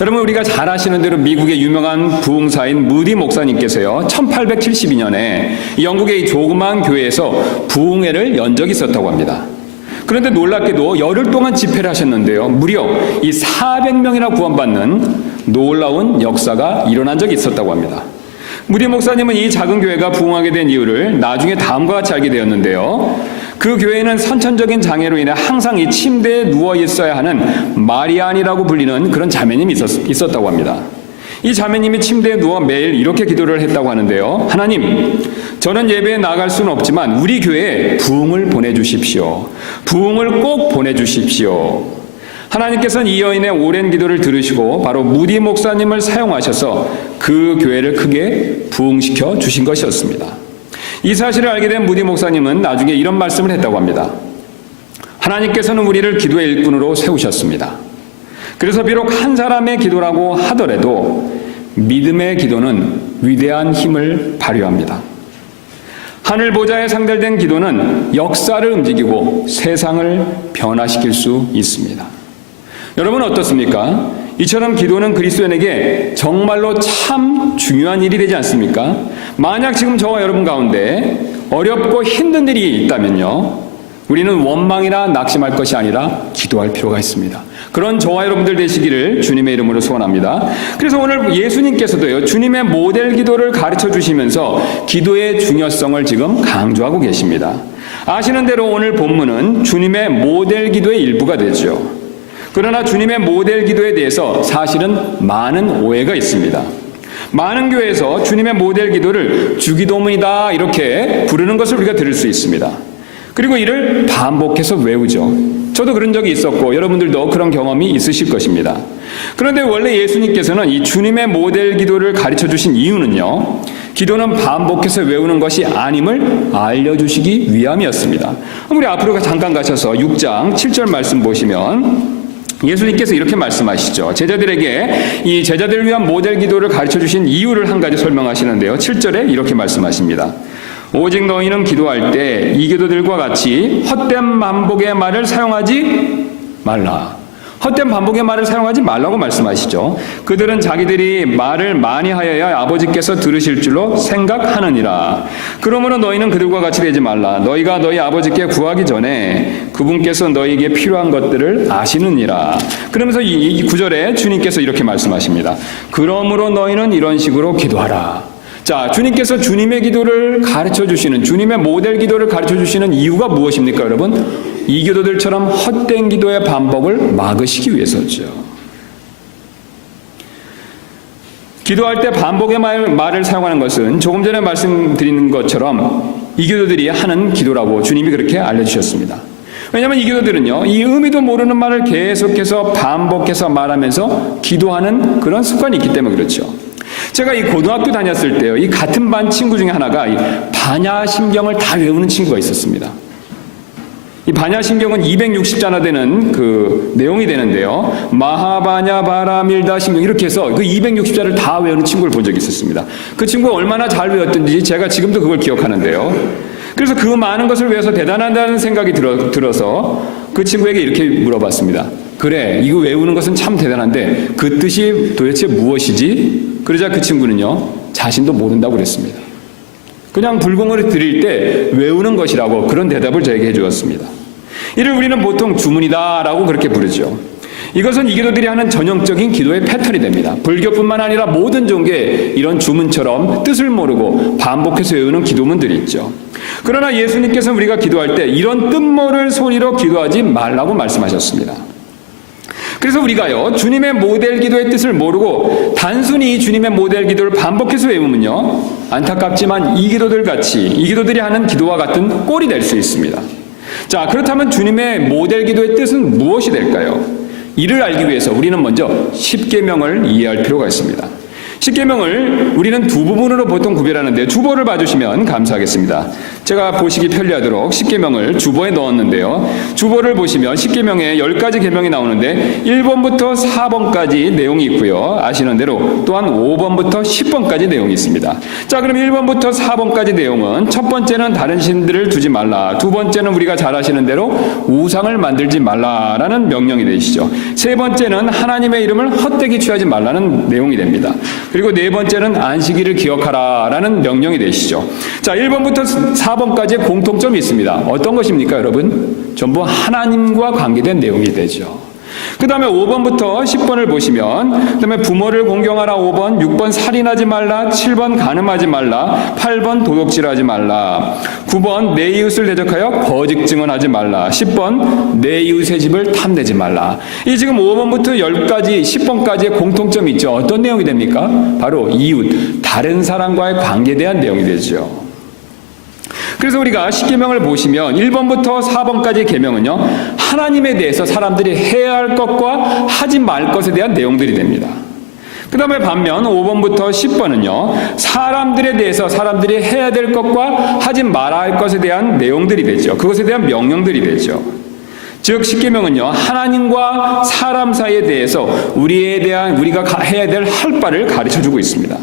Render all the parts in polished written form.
여러분, 우리가 잘 아시는 대로 미국의 유명한 부흥사인 무디 목사님께서요, 1872년에 영국의 이 조그만 교회에서 부흥회를 연 적이 있었다고 합니다. 그런데 놀랍게도 열흘 동안 집회를 하셨는데요, 무려 이 400명이나 구원받는 놀라운 역사가 일어난 적이 있었다고 합니다. 무디 목사님은 이 작은 교회가 부흥하게 된 이유를 나중에 다음과 같이 알게 되었는데요, 그 교회는 선천적인 장애로 인해 항상 이 침대에 누워 있어야 하는 마리안이라고 불리는 그런 자매님이 있었다고 합니다. 이 자매님이 침대에 누워 매일 이렇게 기도를 했다고 하는데요, 하나님, 저는 예배에 나갈 수는 없지만 우리 교회에 부흥을 보내주십시오. 부흥을 꼭 보내주십시오. 하나님께서는 이 여인의 오랜 기도를 들으시고 바로 무디 목사님을 사용하셔서 그 교회를 크게 부흥시켜 주신 것이었습니다. 이 사실을 알게 된 무디 목사님은 나중에 이런 말씀을 했다고 합니다. 하나님께서는 우리를 기도의 일꾼으로 세우셨습니다. 그래서 비록 한 사람의 기도라고 하더라도 믿음의 기도는 위대한 힘을 발휘합니다. 하늘 보좌에 상달된 기도는 역사를 움직이고 세상을 변화시킬 수 있습니다. 여러분 어떻습니까? 이처럼 기도는 그리스도인에게 정말로 참 중요한 일이 되지 않습니까? 만약 지금 저와 여러분 가운데 어렵고 힘든 일이 있다면요, 우리는 원망이나 낙심할 것이 아니라 기도할 필요가 있습니다. 그런 저와 여러분들 되시기를 주님의 이름으로 소원합니다. 그래서 오늘 예수님께서도요, 주님의 모델 기도를 가르쳐 주시면서 기도의 중요성을 지금 강조하고 계십니다. 아시는 대로 오늘 본문은 주님의 모델 기도의 일부가 되죠. 그러나 주님의 모델 기도에 대해서 사실은 많은 오해가 있습니다. 많은 교회에서 주님의 모델 기도를 주기도문이다 이렇게 부르는 것을 우리가 들을 수 있습니다. 그리고 이를 반복해서 외우죠. 저도 그런 적이 있었고 여러분들도 그런 경험이 있으실 것입니다. 그런데 원래 예수님께서는 이 주님의 모델 기도를 가르쳐 주신 이유는요, 기도는 반복해서 외우는 것이 아님을 알려주시기 위함이었습니다. 우리 앞으로 잠깐 가셔서 6장 7절 말씀 보시면 예수님께서 이렇게 말씀하시죠. 제자들에게 이 제자들을 위한 모델 기도를 가르쳐 주신 이유를 한 가지 설명하시는데요, 7절에 이렇게 말씀하십니다. 오직 너희는 기도할 때 이 기도들과 같이 헛된 반복의 말을 사용하지 말라. 헛된 반복의 말을 사용하지 말라고 말씀하시죠. 그들은 자기들이 말을 많이 하여야 아버지께서 들으실 줄로 생각하느니라. 그러므로 너희는 그들과 같이 되지 말라. 너희가 너희 아버지께 구하기 전에 그분께서 너희에게 필요한 것들을 아시느니라. 그러면서 이 구절에 주님께서 이렇게 말씀하십니다. 그러므로 너희는 이런 식으로 기도하라. 자, 주님께서 주님의 기도를 가르쳐 주시는, 주님의 모델 기도를 가르쳐 주시는 이유가 무엇입니까, 여러분? 이 기도들처럼 헛된 기도의 반복을 막으시기 위해서죠. 기도할 때 반복의 말을 사용하는 것은 조금 전에 말씀드린 것처럼 이 기도들이 하는 기도라고 주님이 그렇게 알려주셨습니다. 왜냐하면 이 기도들은요, 이 의미도 모르는 말을 계속해서 반복해서 말하면서 기도하는 그런 습관이 있기 때문에 그렇죠. 제가 이 고등학교 다녔을 때요, 이 같은 반 친구 중에 하나가 이 반야심경을 다 외우는 친구가 있었습니다. 이 반야심경은 260자나 되는 그 내용이 되는데요, 마하바냐 바라밀다 심경 이렇게 해서 그 260자를 다 외우는 친구를 본 적이 있었습니다. 그 친구가 얼마나 잘 외웠던지 제가 지금도 그걸 기억하는데요, 그래서 그 많은 것을 외워서 대단하다는 생각이 들어서 그 친구에게 이렇게 물어봤습니다. 그래, 이거 외우는 것은 참 대단한데 그 뜻이 도대체 무엇이지? 그러자 그 친구는요, 자신도 모른다고 그랬습니다. 그냥 불공을 드릴 때 외우는 것이라고 그런 대답을 저에게 해주었습니다. 이를 우리는 보통 주문이다라고 그렇게 부르죠. 이것은 이 기도들이 하는 전형적인 기도의 패턴이 됩니다. 불교뿐만 아니라 모든 종교에 이런 주문처럼 뜻을 모르고 반복해서 외우는 기도문들이 있죠. 그러나 예수님께서는 우리가 기도할 때 이런 뜻모를 소리로 기도하지 말라고 말씀하셨습니다. 그래서 우리가요, 주님의 모델 기도의 뜻을 모르고 단순히 주님의 모델 기도를 반복해서 외우면요, 안타깝지만 이 기도들이 하는 기도와 같은 꼴이 될 수 있습니다. 자, 그렇다면 주님의 모델 기도의 뜻은 무엇이 될까요? 이를 알기 위해서 우리는 먼저 십계명을 이해할 필요가 있습니다. 십계명을 우리는 두 부분으로 보통 구별하는데 주보를 봐주시면 감사하겠습니다. 제가 보시기 편리하도록 십계명을 주보에 넣었는데요. 주보를 보시면 십계명에 10가지 계명이 나오는데 1번부터 4번까지 내용이 있고요. 아시는 대로 또한 5번부터 10번까지 내용이 있습니다. 자, 그럼 1번부터 4번까지 내용은 첫 번째는 다른 신들을 두지 말라. 두 번째는 우리가 잘 아시는 대로 우상을 만들지 말라라는 명령이 되시죠. 세 번째는 하나님의 이름을 헛되이 취하지 말라는 내용이 됩니다. 그리고 네 번째는 안식일을 기억하라라는 명령이 되시죠. 자, 1번부터 4번까지의 공통점이 있습니다. 어떤 것입니까, 여러분? 전부 하나님과 관계된 내용이 되죠. 그 다음에 5번부터 10번을 보시면, 그 다음에 부모를 공경하라 5번, 6번 살인하지 말라, 7번 간음하지 말라, 8번 도둑질하지 말라, 9번 내 이웃을 대적하여 거짓 증언하지 말라, 10번 내 이웃의 집을 탐내지 말라. 이 지금 5번부터 10까지, 10번까지의 공통점이 있죠. 어떤 내용이 됩니까? 바로 이웃, 다른 사람과의 관계에 대한 내용이 되죠. 그래서 우리가 십계명을 보시면 1번부터 4번까지의 계명은요, 하나님에 대해서 사람들이 해야 할 것과 하지 말 것에 대한 내용들이 됩니다. 그 다음에 반면 5번부터 10번은요, 사람들에 대해서 사람들이 해야 될 것과 하지 말아야 할 것에 대한 내용들이 되죠. 그것에 대한 명령들이 되죠. 즉 십계명은요, 하나님과 사람 사이에 대해서 우리가 해야 될 할 바를 가르쳐주고 있습니다.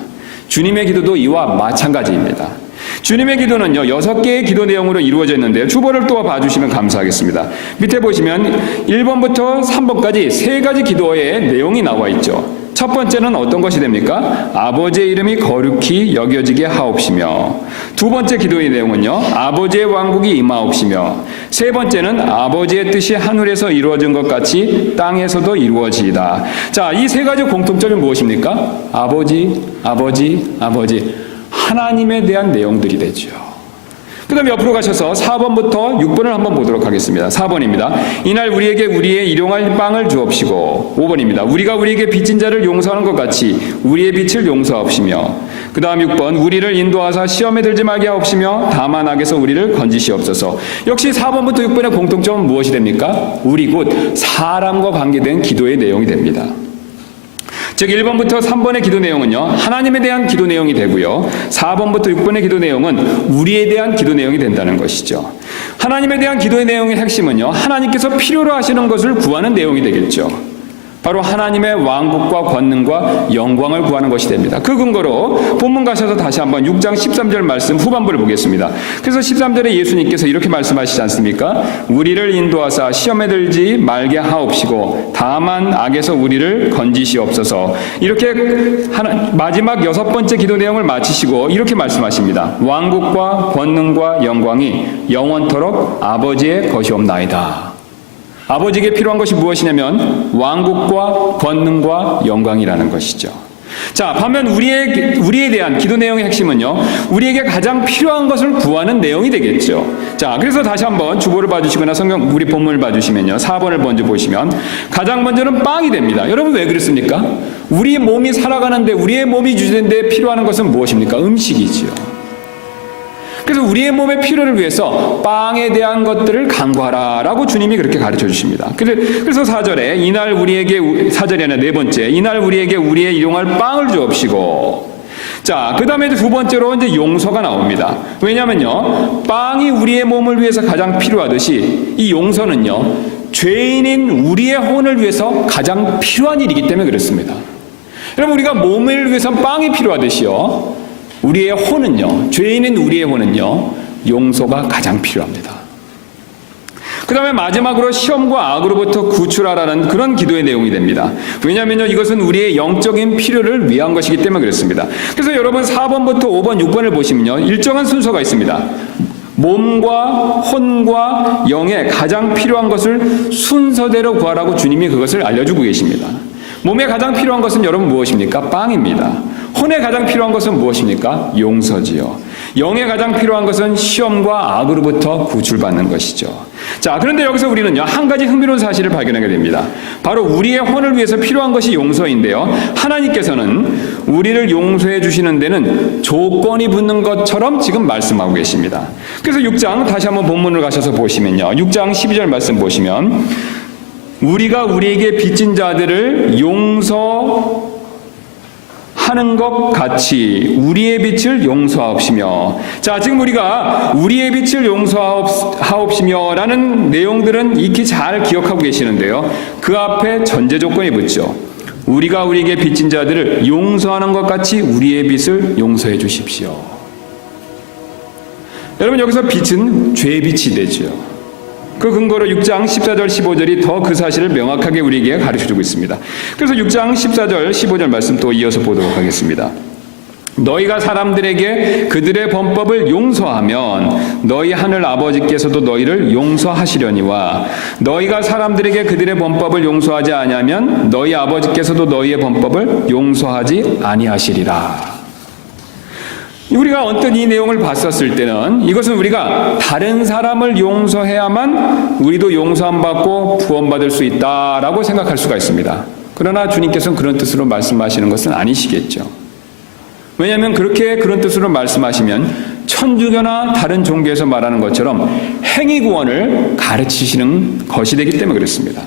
주님의 기도도 이와 마찬가지입니다. 주님의 기도는요, 6개의 기도 내용으로 이루어져 있는데요. 주보를 또 봐주시면 감사하겠습니다. 밑에 보시면 1번부터 3번까지 3가지 기도의 내용이 나와 있죠. 첫 번째는 어떤 것이 됩니까? 아버지의 이름이 거룩히 여겨지게 하옵시며, 두 번째 기도의 내용은요, 아버지의 왕국이 임하옵시며, 세 번째는 아버지의 뜻이 하늘에서 이루어진 것 같이 땅에서도 이루어지이다. 자, 이 3가지 공통점이 무엇입니까? 아버지, 아버지, 아버지. 하나님에 대한 내용들이 되죠. 그 다음에 옆으로 가셔서 4번부터 6번을 한번 보도록 하겠습니다. 4번입니다. 이날 우리에게 우리의 일용할 빵을 주옵시고, 5번입니다. 우리가 우리에게 빚진 자를 용서하는 것 같이 우리의 빚을 용서하옵시며, 그 다음 6번 우리를 인도하사 시험에 들지 말게 하옵시며 다만 악에서 우리를 건지시옵소서. 역시 4번부터 6번의 공통점은 무엇이 됩니까? 우리 곧 사람과 관계된 기도의 내용이 됩니다. 즉 1번부터 3번의 기도 내용은요, 하나님에 대한 기도 내용이 되고요, 4번부터 6번의 기도 내용은 우리에 대한 기도 내용이 된다는 것이죠. 하나님에 대한 기도의 내용의 핵심은요, 하나님께서 필요로 하시는 것을 구하는 내용이 되겠죠. 바로 하나님의 왕국과 권능과 영광을 구하는 것이 됩니다. 그 근거로 본문 가셔서 다시 한번 6장 13절 말씀 후반부를 보겠습니다. 그래서 13절에 예수님께서 이렇게 말씀하시지 않습니까? 우리를 인도하사 시험에 들지 말게 하옵시고 다만 악에서 우리를 건지시옵소서. 이렇게 마지막 6번째 기도 내용을 마치시고 이렇게 말씀하십니다. 왕국과 권능과 영광이 영원토록 아버지의 것이옵나이다. 아버지에게 필요한 것이 무엇이냐면 왕국과 권능과 영광이라는 것이죠. 자, 반면 우리에 대한 기도 내용의 핵심은요, 우리에게 가장 필요한 것을 구하는 내용이 되겠죠. 자, 그래서 다시 한번 주보를 봐주시거나 성경 우리 본문을 봐주시면요, 4번을 먼저 보시면 가장 먼저는 빵이 됩니다. 여러분 왜 그렇습니까? 우리 몸이 살아가는데, 우리의 몸이 유지되는데 필요한 것은 무엇입니까? 음식이지요. 그래서 우리의 몸의 필요를 위해서 빵에 대한 것들을 간구하라라고 주님이 그렇게 가르쳐 주십니다. 그래서 4절에 이날 우리에게, 4절이 아니라 4번째, 이날 우리에게 우리의 일용할 빵을 주옵시고. 자, 그 다음에 두 번째로 이제 용서가 나옵니다. 왜냐면요, 빵이 우리의 몸을 위해서 가장 필요하듯이 이 용서는요, 죄인인 우리의 혼을 위해서 가장 필요한 일이기 때문에 그렇습니다. 여러분, 우리가 몸을 위해서 빵이 필요하듯이요, 우리의 혼은요, 죄인인 우리의 혼은요, 용서가 가장 필요합니다. 그 다음에 마지막으로 시험과 악으로부터 구출하라는 그런 기도의 내용이 됩니다. 왜냐하면요, 이것은 우리의 영적인 필요를 위한 것이기 때문에 그렇습니다. 그래서 여러분 4번부터 5번, 6번을 보시면요, 일정한 순서가 있습니다. 몸과 혼과 영에 가장 필요한 것을 순서대로 구하라고 주님이 그것을 알려주고 계십니다. 몸에 가장 필요한 것은 여러분 무엇입니까? 빵입니다. 혼에 가장 필요한 것은 무엇입니까? 용서지요. 영에 가장 필요한 것은 시험과 악으로부터 구출받는 것이죠. 자, 그런데 여기서 우리는요, 한 가지 흥미로운 사실을 발견하게 됩니다. 바로 우리의 혼을 위해서 필요한 것이 용서인데요, 하나님께서는 우리를 용서해 주시는 데는 조건이 붙는 것처럼 지금 말씀하고 계십니다. 그래서 6장 다시 한번 본문을 가셔서 보시면요, 6장 12절 말씀 보시면 우리가 우리에게 빚진 자들을 용서하는 하는 것 같이 우리의 빛을 용서하옵시며. 자, 지금 우리가 우리의 빛을 용서하옵시며 라는 내용들은 익히 잘 기억하고 계시는데요. 그 앞에 전제 조건이 붙죠. 우리가 우리에게 빚진 자들을 용서하는 것 같이 우리의 빚을 용서해 주십시오. 여러분, 여기서 빚은 죄의 빚이 되죠. 그 근거로 6장 14절 15절이 더 그 사실을 명확하게 우리에게 가르쳐주고 있습니다. 그래서 6장 14절 15절 말씀 또 이어서 보도록 하겠습니다. 너희가 사람들에게 그들의 범법을 용서하면 너희 하늘 아버지께서도 너희를 용서하시려니와 너희가 사람들에게 그들의 범법을 용서하지 아니하면 너희 아버지께서도 너희의 범법을 용서하지 아니하시리라. 우리가 언뜻 이 내용을 봤었을 때는 이것은 우리가 다른 사람을 용서해야만 우리도 용서함 받고 구원받을 수 있다라고 생각할 수가 있습니다. 그러나 주님께서는 그런 뜻으로 말씀하시는 것은 아니시겠죠. 왜냐하면 그런 뜻으로 말씀하시면 천주교나 다른 종교에서 말하는 것처럼 행위 구원을 가르치시는 것이 되기 때문에 그렇습니다.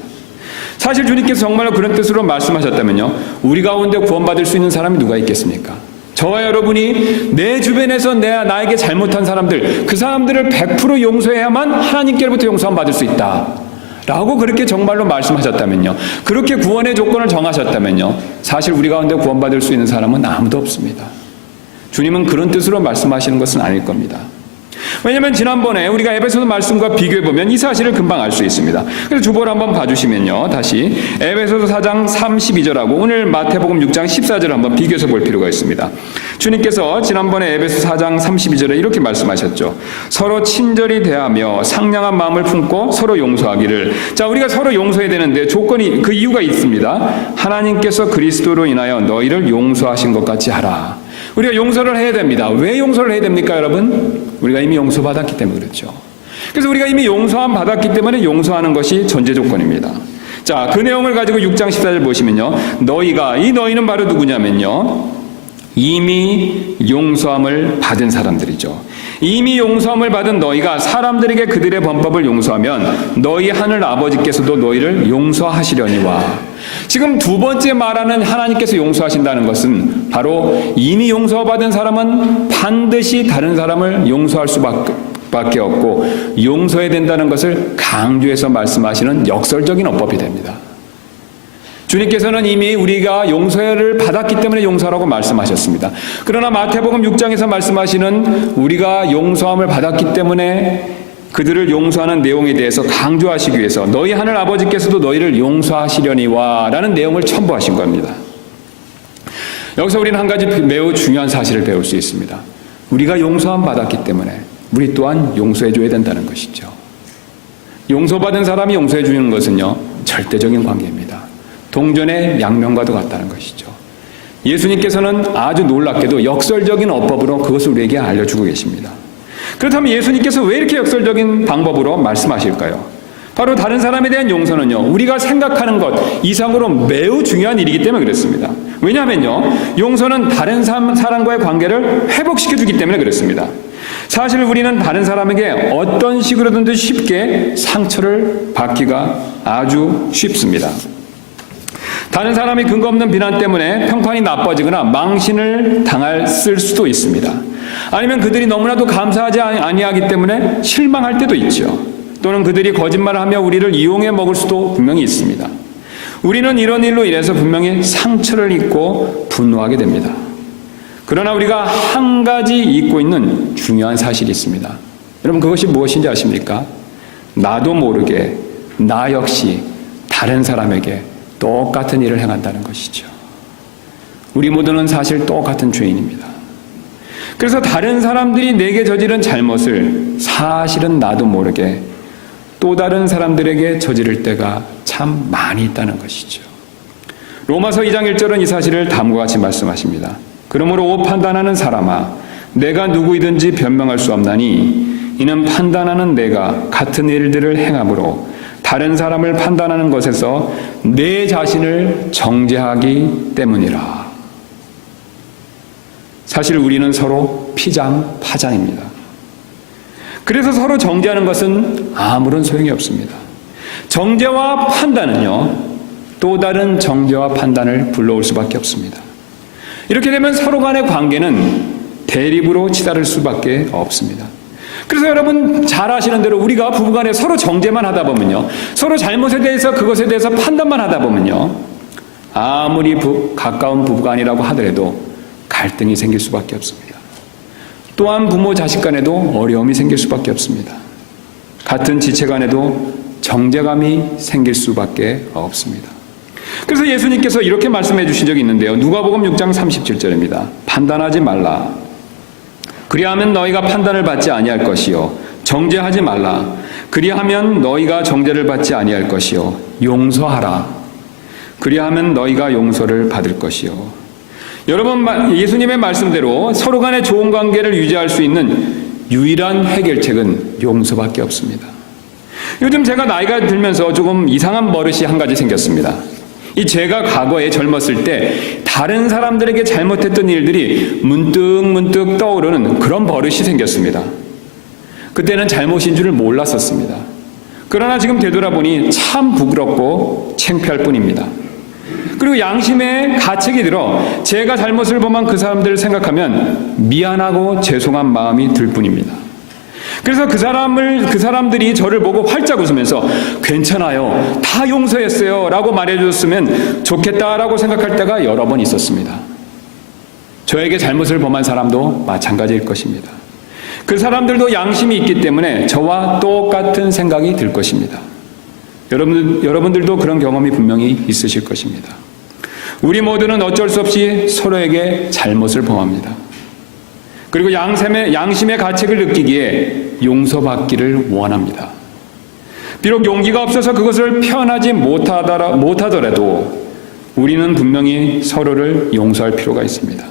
사실 주님께서 정말로 그런 뜻으로 말씀하셨다면요, 우리 가운데 구원받을 수 있는 사람이 누가 있겠습니까? 저와 여러분이 내 주변에서 나에게 잘못한 사람들, 그 사람들을 100% 용서해야만 하나님께로부터 용서함 받을 수 있다 라고 그렇게 정말로 말씀하셨다면요, 그렇게 구원의 조건을 정하셨다면요, 사실 우리 가운데 구원받을 수 있는 사람은 아무도 없습니다. 주님은 그런 뜻으로 말씀하시는 것은 아닐 겁니다. 왜냐하면 지난번에 우리가 에베소서 말씀과 비교해보면 이 사실을 금방 알 수 있습니다. 그래서 주보를 한번 봐주시면요, 다시 에베소서 4장 32절하고 오늘 마태복음 6장 14절을 한번 비교해서 볼 필요가 있습니다. 주님께서 지난번에 에베소 4장 32절에 이렇게 말씀하셨죠. 서로 친절히 대하며 상냥한 마음을 품고 서로 용서하기를. 자, 우리가 서로 용서해야 되는데 조건이, 그 이유가 있습니다. 하나님께서 그리스도로 인하여 너희를 용서하신 것 같이 하라. 우리가 용서를 해야 됩니다. 왜 용서를 해야 됩니까, 여러분? 우리가 이미 용서받았기 때문에 그렇죠. 그래서 우리가 이미 용서함 받았기 때문에 용서하는 것이 전제 조건입니다. 자, 그 내용을 가지고 6장 14절 보시면요, 너희가, 이 너희는 바로 누구냐면요, 이미 용서함을 받은 사람들이죠. 이미 용서함을 받은 너희가 사람들에게 그들의 범법을 용서하면 너희 하늘 아버지께서도 너희를 용서하시려니와. 지금 두 번째 말하는 하나님께서 용서하신다는 것은 바로 이미 용서받은 사람은 반드시 다른 사람을 용서할 수밖에 없고 용서해야 된다는 것을 강조해서 말씀하시는 역설적인 어법이 됩니다. 주님께서는 이미 우리가 용서를 받았기 때문에 용서라고 말씀하셨습니다. 그러나 마태복음 6장에서 말씀하시는 우리가 용서함을 받았기 때문에 그들을 용서하는 내용에 대해서 강조하시기 위해서 너희 하늘 아버지께서도 너희를 용서하시려니와 라는 내용을 첨부하신 겁니다. 여기서 우리는 한 가지 매우 중요한 사실을 배울 수 있습니다. 우리가 용서함 받았기 때문에 우리 또한 용서해 줘야 된다는 것이죠. 용서받은 사람이 용서해 주는 것은요, 절대적인 관계입니다. 동전의 양면과도 같다는 것이죠. 예수님께서는 아주 놀랍게도 역설적인 어법으로 그것을 우리에게 알려주고 계십니다. 그렇다면 예수님께서 왜 이렇게 역설적인 방법으로 말씀하실까요? 바로 다른 사람에 대한 용서는요, 우리가 생각하는 것 이상으로 매우 중요한 일이기 때문에 그렇습니다. 왜냐하면요, 용서는 다른 사람과의 관계를 회복시켜주기 때문에 그렇습니다. 사실 우리는 다른 사람에게 어떤 식으로든지 쉽게 상처를 받기가 아주 쉽습니다. 다른 사람이 근거 없는 비난 때문에 평판이 나빠지거나 망신을 당할 수도 있습니다. 아니면 그들이 너무나도 감사하지 아니하기 때문에 실망할 때도 있죠. 또는 그들이 거짓말을 하며 우리를 이용해 먹을 수도 분명히 있습니다. 우리는 이런 일로 인해서 분명히 상처를 입고 분노하게 됩니다. 그러나 우리가 한 가지 잊고 있는 중요한 사실이 있습니다. 여러분, 그것이 무엇인지 아십니까? 나도 모르게 나 역시 다른 사람에게 똑같은 일을 행한다는 것이죠. 우리 모두는 사실 똑같은 죄인입니다. 그래서 다른 사람들이 내게 저지른 잘못을 사실은 나도 모르게 또 다른 사람들에게 저지를 때가 참 많이 있다는 것이죠. 로마서 2장 1절은 이 사실을 다음과 같이 말씀하십니다. 그러므로 판단하는 사람아, 내가 누구이든지 변명할 수 없나니 이는 판단하는 내가 같은 일들을 행함으로 다른 사람을 판단하는 것에서 내 자신을 정죄하기 때문이라. 사실 우리는 서로 피장파장입니다. 그래서 서로 정죄하는 것은 아무런 소용이 없습니다. 정죄와 판단은요, 또 다른 정죄와 판단을 불러올 수밖에 없습니다. 이렇게 되면 서로 간의 관계는 대립으로 치달을 수밖에 없습니다. 그래서 여러분 잘 아시는 대로 우리가 부부간에 서로 정죄만 하다 보면요, 서로 잘못에 대해서 그것에 대해서 판단만 하다 보면요, 아무리 가까운 부부간이라고 하더라도 갈등이 생길 수밖에 없습니다. 또한 부모 자식 간에도 어려움이 생길 수밖에 없습니다. 같은 지체 간에도 정죄감이 생길 수밖에 없습니다. 그래서 예수님께서 이렇게 말씀해 주신 적이 있는데요. 누가복음 6장 37절입니다. 판단하지 말라. 그리하면 너희가 판단을 받지 아니할 것이요. 정죄하지 말라. 그리하면 너희가 정죄를 받지 아니할 것이요. 용서하라. 그리하면 너희가 용서를 받을 것이요. 여러분, 예수님의 말씀대로 서로 간의 좋은 관계를 유지할 수 있는 유일한 해결책은 용서밖에 없습니다. 요즘 제가 나이가 들면서 조금 이상한 버릇이 한 가지 생겼습니다. 제가 과거에 젊었을 때 다른 사람들에게 잘못했던 일들이 문득 떠오르는 그런 버릇이 생겼습니다. 그때는 잘못인 줄을 몰랐었습니다. 그러나 지금 되돌아보니 참 부끄럽고 창피할 뿐입니다. 그리고 양심의 가책이 들어 제가 잘못을 범한 그 사람들을 생각하면 미안하고 죄송한 마음이 들 뿐입니다. 그래서 그 사람들이 저를 보고 활짝 웃으면서 괜찮아요, 다 용서했어요 라고 말해줬으면 좋겠다라고 생각할 때가 여러 번 있었습니다. 저에게 잘못을 범한 사람도 마찬가지일 것입니다. 그 사람들도 양심이 있기 때문에 저와 똑같은 생각이 들 것입니다. 여러분들도 그런 경험이 분명히 있으실 것입니다. 우리 모두는 어쩔 수 없이 서로에게 잘못을 범합니다. 그리고 양심의 가책을 느끼기에 용서받기를 원합니다. 비록 용기가 없어서 그것을 표현하지 못하더라도 우리는 분명히 서로를 용서할 필요가 있습니다.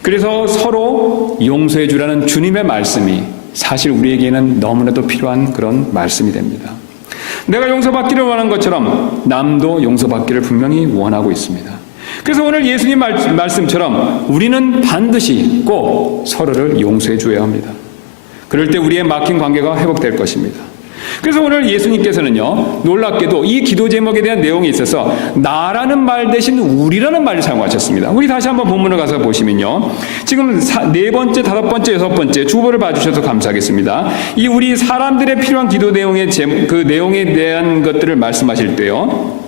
그래서 서로 용서해 주라는 주님의 말씀이 사실 우리에게는 너무나도 필요한 그런 말씀이 됩니다. 내가 용서받기를 원하는 것처럼 남도 용서받기를 분명히 원하고 있습니다. 그래서 오늘 예수님 말씀처럼 우리는 반드시 꼭 서로를 용서해 줘야 합니다. 그럴 때 우리의 막힌 관계가 회복될 것입니다. 그래서 오늘 예수님께서는요, 놀랍게도 이 기도 제목에 대한 내용에 있어서 나라는 말 대신 우리라는 말을 사용하셨습니다. 우리 다시 한번 본문을 가서 보시면요, 지금 네 번째, 다섯 번째, 여섯 번째 주보를 봐주셔서 감사하겠습니다. 이 우리 사람들의 필요한 기도 내용의 그 내용에 대한 것들을 말씀하실 때요,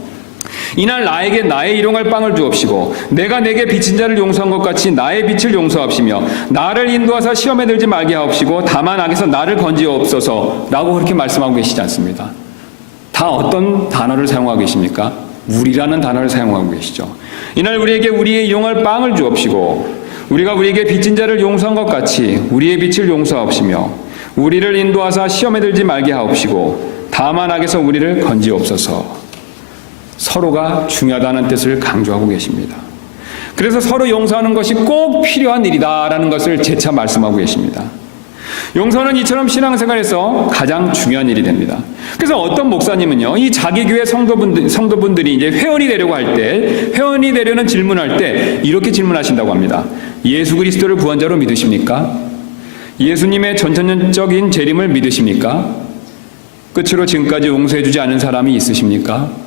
이날 나에게 나의 일용할 빵을 주옵시고 내가 내게 빚진 자를 용서한 것 같이 나의 빚을 용서하옵시며 나를 인도하사 시험에 들지 말게 하옵시고 다만 악에서 나를 건지옵소서 라고 그렇게 말씀하고 계시지 않습니다. 다 어떤 단어를 사용하고 계십니까? 우리라는 단어를 사용하고 계시죠. 이날 우리에게 우리의 일용할 빵을 주옵시고 우리가 우리에게 빚진 자를 용서한 것 같이 우리의 빚을 용서하옵시며 우리를 인도하사 시험에 들지 말게 하옵시고 다만 악에서 우리를 건지옵소서. 서로가 중요하다는 뜻을 강조하고 계십니다. 그래서 서로 용서하는 것이 꼭 필요한 일이다라는 것을 재차 말씀하고 계십니다. 용서는 이처럼 신앙생활에서 가장 중요한 일이 됩니다. 그래서 어떤 목사님은요, 이 자기 교회 성도분들이 이제 회원이 되려는 질문할 때 이렇게 질문하신다고 합니다. 예수 그리스도를 구원자로 믿으십니까? 예수님의 전천적인 재림을 믿으십니까? 끝으로 지금까지 용서해주지 않은 사람이 있으십니까?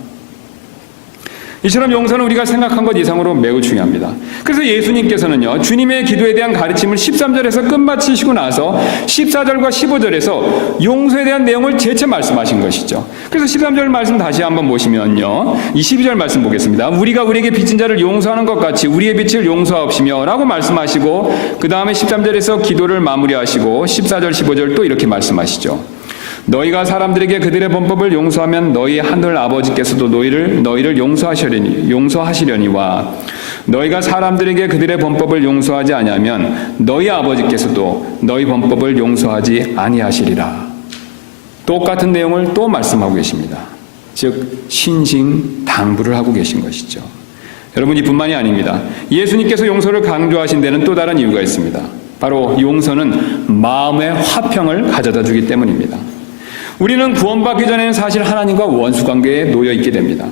이처럼 용서는 우리가 생각한 것 이상으로 매우 중요합니다. 그래서 예수님께서는요, 주님의 기도에 대한 가르침을 13절에서 끝마치시고 나서 14절과 15절에서 용서에 대한 내용을 재차 말씀하신 것이죠. 그래서 13절 말씀 다시 한번 보시면요, 이 12절 말씀 보겠습니다. 우리가 우리에게 빚진 자를 용서하는 것 같이 우리의 빚을 용서하옵시며 라고 말씀하시고 그 다음에 13절에서 기도를 마무리하시고 14절 15절 또 이렇게 말씀하시죠. 너희가 사람들에게 그들의 범법을 용서하면 너희 하늘 아버지께서도 너희를 용서하시려니와 너희가 사람들에게 그들의 범법을 용서하지 아니하면 너희 아버지께서도 너희 범법을 용서하지 아니하시리라. 똑같은 내용을 또 말씀하고 계십니다. 즉 신신당부를 하고 계신 것이죠. 여러분, 이뿐만이 아닙니다. 예수님께서 용서를 강조하신 데는 또 다른 이유가 있습니다. 바로 용서는 마음의 화평을 가져다 주기 때문입니다. 우리는 구원받기 전에는 사실 하나님과 원수관계에 놓여 있게 됩니다.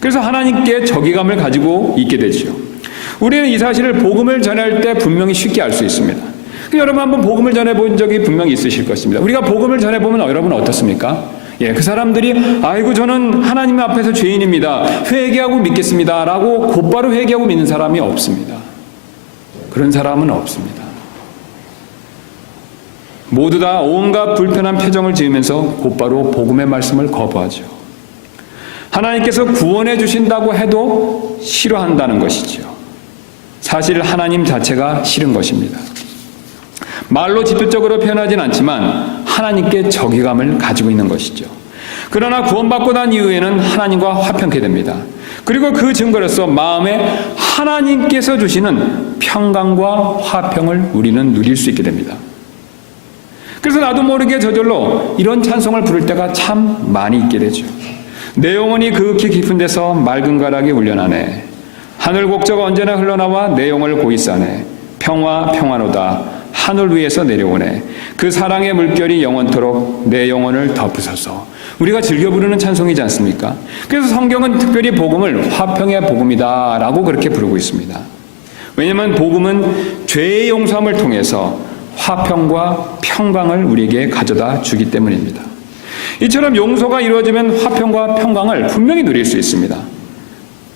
그래서 하나님께 적이감을 가지고 있게 되죠. 우리는 이 사실을 복음을 전할 때 분명히 쉽게 알 수 있습니다. 여러분 한번 복음을 전해본 적이 분명히 있으실 것입니다. 우리가 복음을 전해보면 여러분 어떻습니까? 그 사람들이 아이고 저는 하나님 앞에서 죄인입니다. 회개하고 믿겠습니다. 라고 곧바로 회개하고 믿는 사람이 없습니다. 그런 사람은 없습니다. 모두 다 온갖 불편한 표정을 지으면서 곧바로 복음의 말씀을 거부하죠. 하나님께서 구원해 주신다고 해도 싫어한다는 것이죠. 사실 하나님 자체가 싫은 것입니다. 말로 직접적으로 표현하진 않지만 하나님께 적의감을 가지고 있는 것이죠. 그러나 구원받고 난 이후에는 하나님과 화평케 됩니다. 그리고 그 증거로서 마음에 하나님께서 주시는 평강과 화평을 우리는 누릴 수 있게 됩니다. 그래서 나도 모르게 저절로 이런 찬송을 부를 때가 참 많이 있게 되죠. 내 영혼이 극히 깊은 데서 맑은 가락이 울려나네. 하늘 곡저가 언제나 흘러나와 내 영혼을 고이 싸네. 평화 평화로다 하늘 위에서 내려오네. 그 사랑의 물결이 영원토록 내 영혼을 덮으소서. 우리가 즐겨 부르는 찬송이지 않습니까? 그래서 성경은 특별히 복음을 화평의 복음이다 라고 그렇게 부르고 있습니다. 왜냐하면 복음은 죄의 용서함을 통해서 화평과 평강을 우리에게 가져다 주기 때문입니다. 이처럼 용서가 이루어지면 화평과 평강을 분명히 누릴 수 있습니다.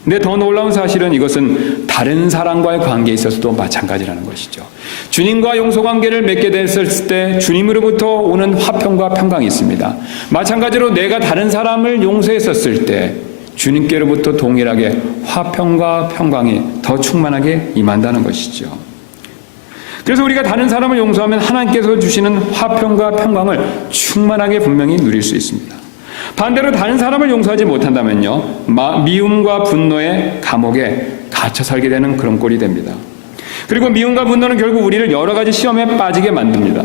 근데 더 놀라운 사실은 이것은 다른 사람과의 관계에 있어서도 마찬가지라는 것이죠. 주님과 용서 관계를 맺게 됐을 때 주님으로부터 오는 화평과 평강이 있습니다. 마찬가지로 내가 다른 사람을 용서했었을 때 주님께로부터 동일하게 화평과 평강이 더 충만하게 임한다는 것이죠. 그래서 우리가 다른 사람을 용서하면 하나님께서 주시는 화평과 평강을 충만하게 분명히 누릴 수 있습니다. 반대로 다른 사람을 용서하지 못한다면요, 미움과 분노의 감옥에 갇혀 살게 되는 그런 꼴이 됩니다. 그리고 미움과 분노는 결국 우리를 여러 가지 시험에 빠지게 만듭니다.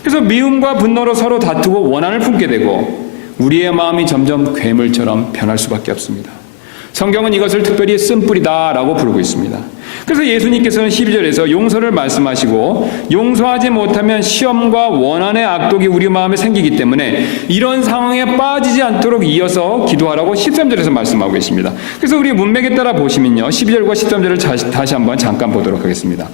그래서 미움과 분노로 서로 다투고 원한을 품게 되고 우리의 마음이 점점 괴물처럼 변할 수밖에 없습니다. 성경은 이것을 특별히 쓴뿌리다라고 부르고 있습니다. 그래서 예수님께서는 12절에서 용서를 말씀하시고 용서하지 못하면 시험과 원한의 악독이 우리 마음에 생기기 때문에 이런 상황에 빠지지 않도록 이어서 기도하라고 13절에서 말씀하고 계십니다. 그래서 우리 문맥에 따라 보시면요, 12절과 13절을 다시 한번 잠깐 보도록 하겠습니다.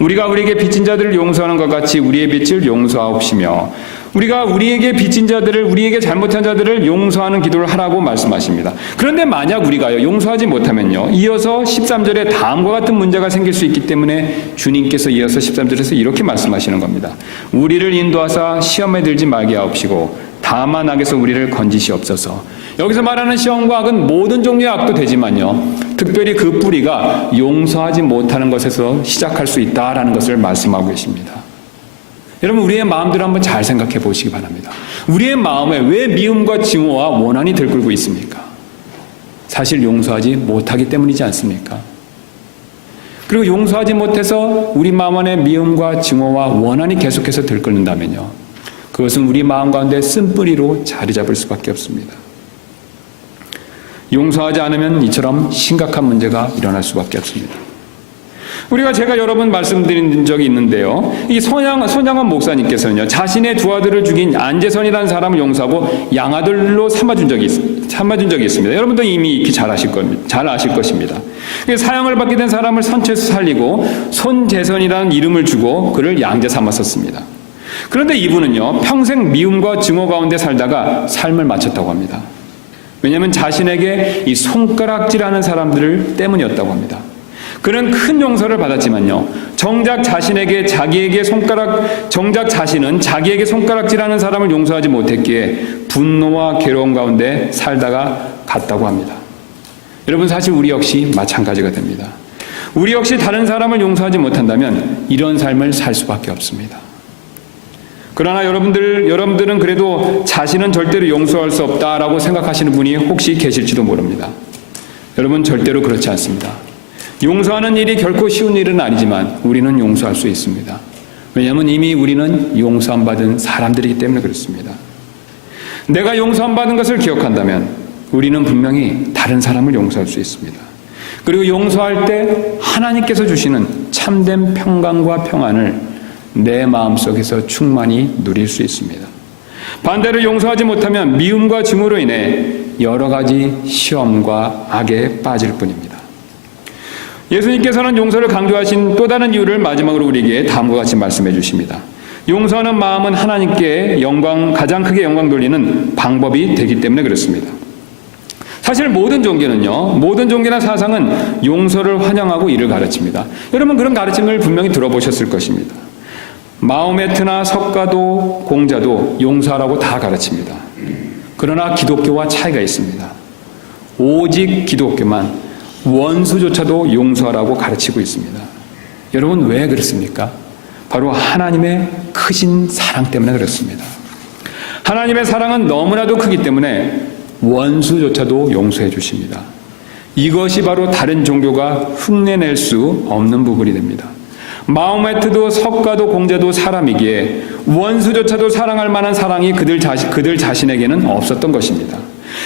우리가 우리에게 빚진 자들을 용서하는 것 같이 우리의 빚을 용서하옵시며, 우리가 우리에게 빚진 자들을, 우리에게 잘못한 자들을 용서하는 기도를 하라고 말씀하십니다. 그런데 만약 우리가요 용서하지 못하면요, 이어서 13절에 다음과 같은 문제가 생길 수 있기 때문에 주님께서 이어서 13절에서 이렇게 말씀하시는 겁니다. 우리를 인도하사 시험에 들지 말게 하옵시고 다만 악에서 우리를 건지시옵소서. 여기서 말하는 시험과 악은 모든 종류의 악도 되지만요, 특별히 그 뿌리가 용서하지 못하는 것에서 시작할 수 있다라는 것을 말씀하고 계십니다. 여러분, 우리의 마음들을 한번 잘 생각해 보시기 바랍니다. 우리의 마음에 왜 미움과 증오와 원한이 들끓고 있습니까? 사실 용서하지 못하기 때문이지 않습니까? 그리고 용서하지 못해서 우리 마음 안에 미움과 증오와 원한이 계속해서 들끓는다면요, 그것은 우리 마음 가운데 쓴뿌리로 자리 잡을 수밖에 없습니다. 용서하지 않으면 이처럼 심각한 문제가 일어날 수밖에 없습니다. 제가 여러 번 말씀드린 적이 있는데요, 이 손양원 목사님께서는요, 자신의 두 아들을 죽인 안재선이라는 사람을 용서하고 양아들로 삼아준 적이 있습니다. 여러분도 이미 익히 잘 아실 것입니다. 사형을 받게 된 사람을 선처해서 살리고 손재선이라는 이름을 주고 그를 양제 삼았었습니다. 그런데 이분은요, 평생 미움과 증오 가운데 살다가 삶을 마쳤다고 합니다. 왜냐하면 자신에게 이 손가락질하는 사람들 때문이었다고 합니다. 그는 큰 용서를 받았지만요, 정작 자신은 자기에게 손가락질하는 사람을 용서하지 못했기에 분노와 괴로움 가운데 살다가 갔다고 합니다. 여러분, 사실 우리 역시 마찬가지가 됩니다. 우리 역시 다른 사람을 용서하지 못한다면 이런 삶을 살 수밖에 없습니다. 그러나 여러분들은 그래도 자신은 절대로 용서할 수 없다라고 생각하시는 분이 혹시 계실지도 모릅니다. 여러분, 절대로 그렇지 않습니다. 용서하는 일이 결코 쉬운 일은 아니지만 우리는 용서할 수 있습니다. 왜냐하면 이미 우리는 용서함 받은 사람들이기 때문에 그렇습니다. 내가 용서함 받은 것을 기억한다면 우리는 분명히 다른 사람을 용서할 수 있습니다. 그리고 용서할 때 하나님께서 주시는 참된 평강과 평안을 내 마음속에서 충만히 누릴 수 있습니다. 반대로 용서하지 못하면 미움과 증오로 인해 여러 가지 시험과 악에 빠질 뿐입니다. 예수님께서는 용서를 강조하신 또 다른 이유를 마지막으로 우리에게 다음과 같이 말씀해 주십니다. 용서하는 마음은 하나님께 가장 크게 영광 돌리는 방법이 되기 때문에 그렇습니다. 사실 모든 종교는요, 모든 종교나 사상은 용서를 환영하고 이를 가르칩니다. 여러분 그런 가르침을 분명히 들어보셨을 것입니다. 마호메트나 석가도, 공자도 용서하라고 다 가르칩니다. 그러나 기독교와 차이가 있습니다. 오직 기독교만 원수조차도 용서하라고 가르치고 있습니다. 여러분 왜 그렇습니까? 바로 하나님의 크신 사랑 때문에 그렇습니다. 하나님의 사랑은 너무나도 크기 때문에 원수조차도 용서해 주십니다. 이것이 바로 다른 종교가 흉내낼 수 없는 부분이 됩니다. 마호메트도 석가도 공자도 사람이기에 원수조차도 사랑할 만한 사랑이 그들 자신에게는 없었던 것입니다.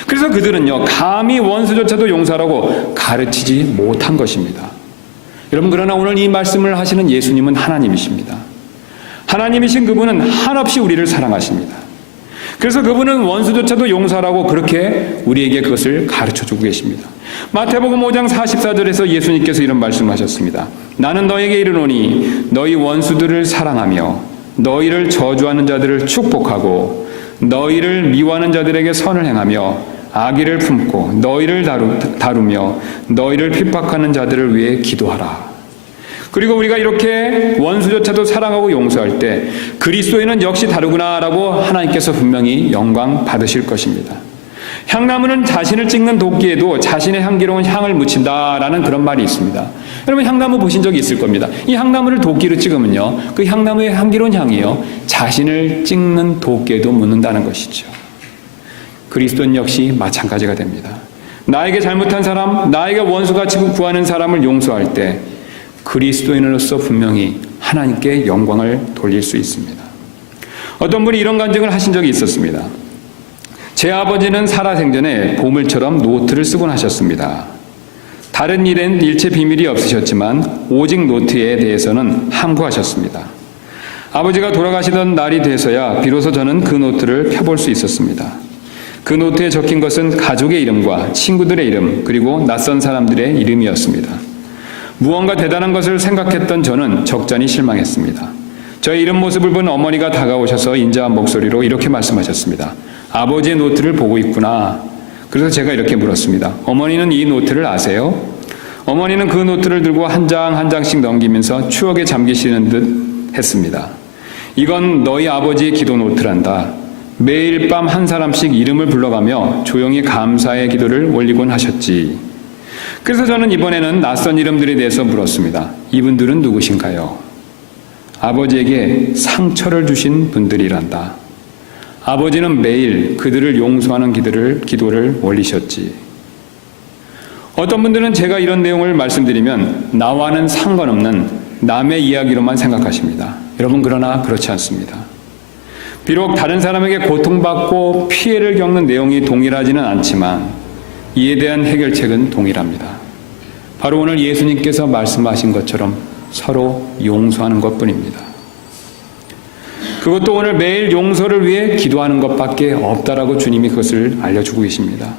그래서 그들은요, 감히 원수조차도 용서하라고 가르치지 못한 것입니다. 여러분, 그러나 오늘 이 말씀을 하시는 예수님은 하나님이십니다. 하나님이신 그분은 한없이 우리를 사랑하십니다. 그래서 그분은 원수조차도 용서하라고 그렇게 우리에게 그것을 가르쳐주고 계십니다. 마태복음 5장 44절에서 예수님께서 이런 말씀하셨습니다. 나는 너에게 이르노니 너희 원수들을 사랑하며 너희를 저주하는 자들을 축복하고 너희를 미워하는 자들에게 선을 행하며 악의를 품고 너희를 다루며 너희를 핍박하는 자들을 위해 기도하라. 그리고 우리가 이렇게 원수조차도 사랑하고 용서할 때 그리스도인은 역시 다르구나라고 하나님께서 분명히 영광 받으실 것입니다. 향나무는 자신을 찍는 도끼에도 자신의 향기로운 향을 묻힌다라는 그런 말이 있습니다. 여러분 향나무 보신 적이 있을 겁니다. 이 향나무를 도끼로 찍으면요, 그 향나무의 향기로운 향이요, 자신을 찍는 도끼에도 묻는다는 것이죠. 그리스도는 역시 마찬가지가 됩니다. 나에게 잘못한 사람, 나에게 원수같이 구하는 사람을 용서할 때 그리스도인으로서 분명히 하나님께 영광을 돌릴 수 있습니다. 어떤 분이 이런 간증을 하신 적이 있었습니다. 제 아버지는 살아생전에 보물처럼 노트를 쓰곤 하셨습니다. 다른 일엔 일체 비밀이 없으셨지만 오직 노트에 대해서는 함구하셨습니다. 아버지가 돌아가시던 날이 돼서야 비로소 저는 그 노트를 펴볼 수 있었습니다. 그 노트에 적힌 것은 가족의 이름과 친구들의 이름, 그리고 낯선 사람들의 이름이었습니다. 무언가 대단한 것을 생각했던 저는 적잖이 실망했습니다. 저의 이런 모습을 본 어머니가 다가오셔서 인자한 목소리로 이렇게 말씀하셨습니다. 아버지의 노트를 보고 있구나. 그래서 제가 이렇게 물었습니다. 어머니는 이 노트를 아세요? 어머니는 그 노트를 들고 한 장 한 장씩 넘기면서 추억에 잠기시는 듯 했습니다. 이건 너희 아버지의 기도 노트란다. 매일 밤 한 사람씩 이름을 불러가며 조용히 감사의 기도를 올리곤 하셨지. 그래서 저는 이번에는 낯선 이름들에 대해서 물었습니다. 이분들은 누구신가요? 아버지에게 상처를 주신 분들이란다. 아버지는 매일 그들을 용서하는 기도를 올리셨지. 어떤 분들은 제가 이런 내용을 말씀드리면 나와는 상관없는 남의 이야기로만 생각하십니다. 여러분, 그러나 그렇지 않습니다. 비록 다른 사람에게 고통받고 피해를 겪는 내용이 동일하지는 않지만 이에 대한 해결책은 동일합니다. 바로 오늘 예수님께서 말씀하신 것처럼 서로 용서하는 것뿐입니다. 그것도 오늘 매일 용서를 위해 기도하는 것밖에 없다라고 주님이 그것을 알려주고 계십니다.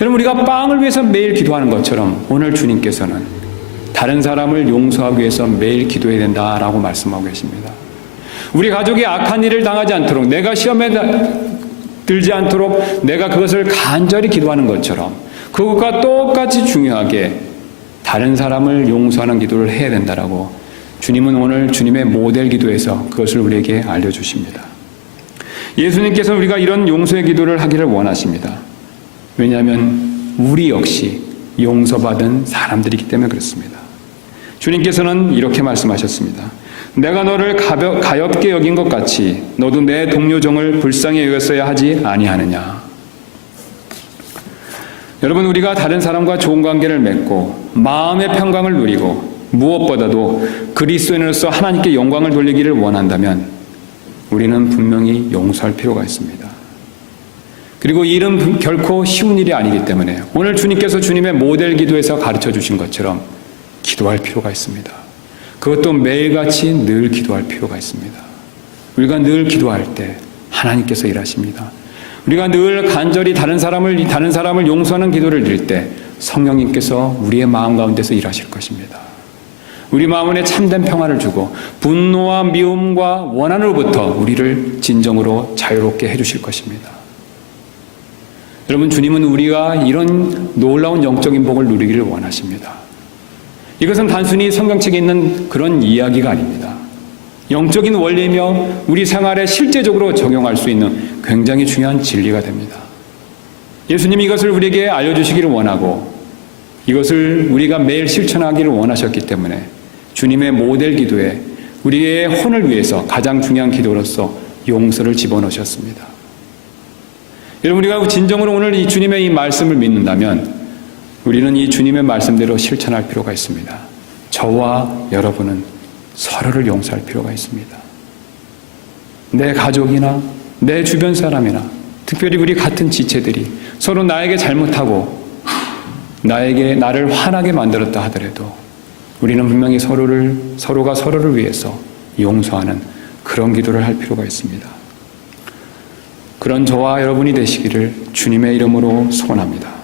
여러분, 우리가 빵을 위해서 매일 기도하는 것처럼 오늘 주님께서는 다른 사람을 용서하기 위해서 매일 기도해야 된다라고 말씀하고 계십니다. 우리 가족이 악한 일을 당하지 않도록, 내가 시험에 들지 않도록 내가 그것을 간절히 기도하는 것처럼 그것과 똑같이 중요하게 다른 사람을 용서하는 기도를 해야 된다라고 주님은 오늘 주님의 모델 기도에서 그것을 우리에게 알려주십니다. 예수님께서는 우리가 이런 용서의 기도를 하기를 원하십니다. 왜냐하면 우리 역시 용서받은 사람들이기 때문에 그렇습니다. 주님께서는 이렇게 말씀하셨습니다. 내가 너를 가엽게 여긴 것 같이 너도 내 동료 종을 불쌍히 여겼어야 하지 아니하느냐. 여러분, 우리가 다른 사람과 좋은 관계를 맺고 마음의 평강을 누리고 무엇보다도 그리스도인으로서 하나님께 영광을 돌리기를 원한다면 우리는 분명히 용서할 필요가 있습니다. 그리고 이 일은 결코 쉬운 일이 아니기 때문에 오늘 주님께서 주님의 모델 기도에서 가르쳐 주신 것처럼 기도할 필요가 있습니다. 그것도 매일같이 늘 기도할 필요가 있습니다. 우리가 늘 기도할 때 하나님께서 일하십니다. 우리가 늘 간절히 다른 사람을 용서하는 기도를 드릴 때 성령님께서 우리의 마음 가운데서 일하실 것입니다. 우리 마음에 참된 평화를 주고 분노와 미움과 원한으로부터 우리를 진정으로 자유롭게 해주실 것입니다. 여러분, 주님은 우리가 이런 놀라운 영적인 복을 누리기를 원하십니다. 이것은 단순히 성경책에 있는 그런 이야기가 아닙니다. 영적인 원리이며 우리 생활에 실제적으로 적용할 수 있는 굉장히 중요한 진리가 됩니다. 예수님이 이것을 우리에게 알려주시기를 원하고 이것을 우리가 매일 실천하기를 원하셨기 때문에 주님의 모델 기도에 우리의 혼을 위해서 가장 중요한 기도로서 용서를 집어넣으셨습니다. 여러분, 우리가 진정으로 오늘 이 주님의 이 말씀을 믿는다면 우리는 이 주님의 말씀대로 실천할 필요가 있습니다. 저와 여러분은 서로를 용서할 필요가 있습니다. 내 가족이나 내 주변 사람이나 특별히 우리 같은 지체들이 서로 나에게 잘못하고 나를 화나게 만들었다 하더라도 우리는 분명히 서로가 서로를 위해서 용서하는 그런 기도를 할 필요가 있습니다. 그런 저와 여러분이 되시기를 주님의 이름으로 소원합니다.